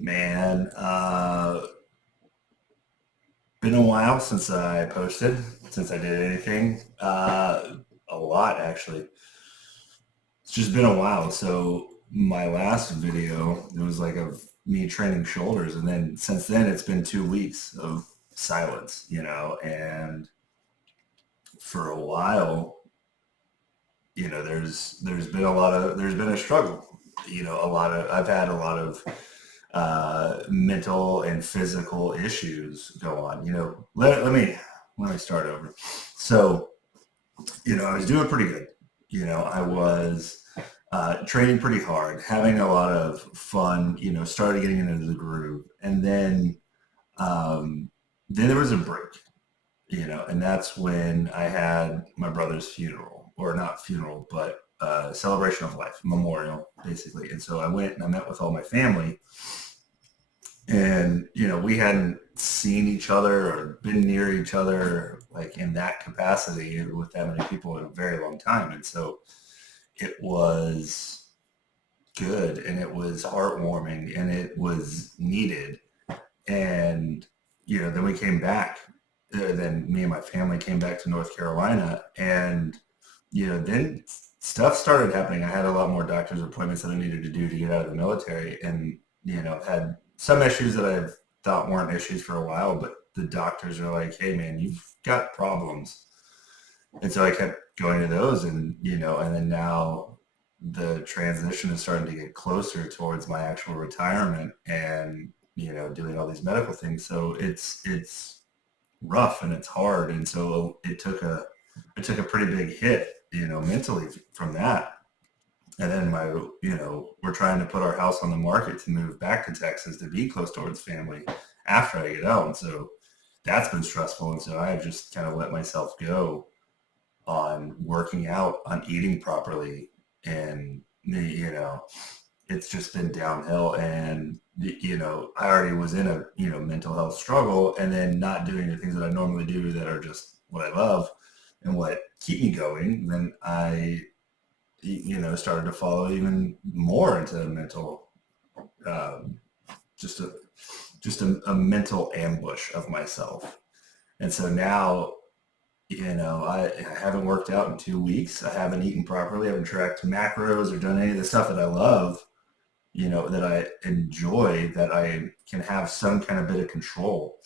Man, been a while since I posted, since I did anything. A lot actually. It's just been a while. So my last video, it was like of me training shoulders, and then since then it's been 2 weeks of silence, and for a while, there's been there's been a struggle. I've had a lot of mental and physical issues go on. Let me start over. So, I was doing pretty good. I was training pretty hard, having a lot of fun. Started getting into the groove, and then there was a break. And that's when I had my brother's funeral, or not funeral, but celebration of life, memorial, basically. And so I went and I met with all my family, and we hadn't seen each other or been near each other like in that capacity with that many people in a very long time. And so it was good, and it was heartwarming, and it was needed. And then we came back. Then me and my family came back to North Carolina, and then stuff started happening. I had a lot more doctor's appointments that I needed to do to get out of the military, and had some issues that I thought weren't issues for a while, but the doctors are like, "Hey, man, you've got problems," and so I kept going to those, and then now the transition is starting to get closer towards my actual retirement, and doing all these medical things. So it's rough and it's hard, and so it took a pretty big hit, mentally from that. And then we're trying to put our house on the market to move back to Texas to be close towards family after I get out. And so that's been stressful. And so I just kind of let myself go on working out, on eating properly. And, it's just been downhill. And, I already was in a, mental health struggle, and then not doing the things that I normally do that are just what I love and what keep me going. Then I started to follow even more into mental, um, just a mental ambush of myself. And so now, I haven't worked out in 2 weeks. I haven't eaten properly. I haven't tracked macros or done any of the stuff that I love, that I enjoy, that I can have some kind of bit of control.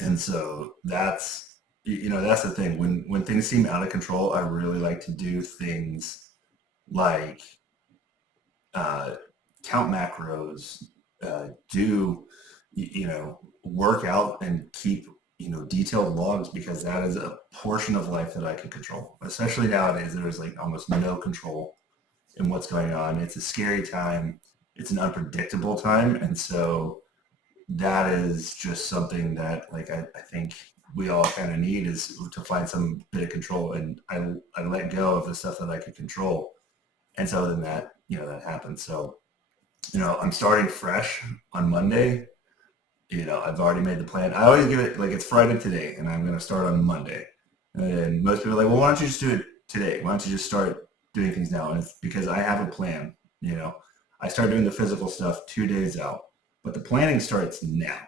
And so that's the thing. When things seem out of control, I really like to do things like uh, count macros, do work out and keep detailed logs, because that is a portion of life that I can control. Especially nowadays, there's like almost no control in what's going on. It's a scary time. It's an unpredictable time, and so that is just something that like I think we all kind of need, is to find some bit of control. And I let go of the stuff that I could control, and so then that happens. So I'm starting fresh on Monday. I've already made the plan. I always give it like it's Friday today, and I'm going to start on Monday. And most people are like, well, why don't you just do it today? Why don't you just start doing things now? And it's because I have a plan. I start doing the physical stuff 2 days out, but the planning starts now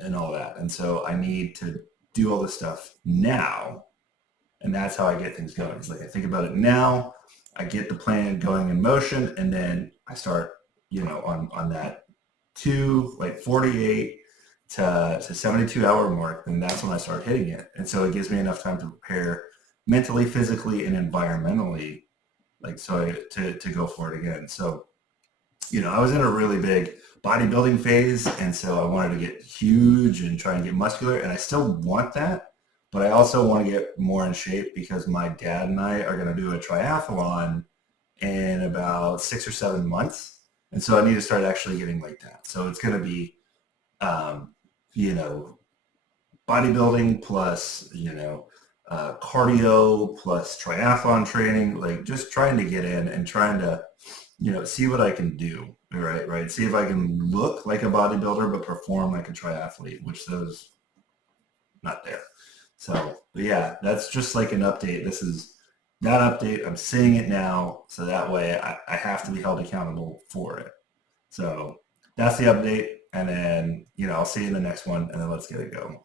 and all that. And so I need to do all this stuff now, and that's how I get things going. It's like I think about it now, I get the plan going in motion, and then I start, on that 48 to 72 hour mark. Then that's when I start hitting it, and so it gives me enough time to prepare mentally, physically, and environmentally, like to go for it again. So I was in a really big bodybuilding phase, and so I wanted to get huge and try and get muscular, and I still want that, but I also want to get more in shape, because my dad and I are going to do a triathlon in about 6 or 7 months, and so I need to start actually getting like that. So it's going to be, um, you know, bodybuilding plus, cardio plus triathlon training, like just trying to get in and trying to see what I can do. Right, right. See if I can look like a bodybuilder but perform like a triathlete, which those not there. So, but yeah, that's just like an update. This is that update. I'm saying it now, so that way I have to be held accountable for it. So that's the update. And then, I'll see you in the next one, and then let's get it going.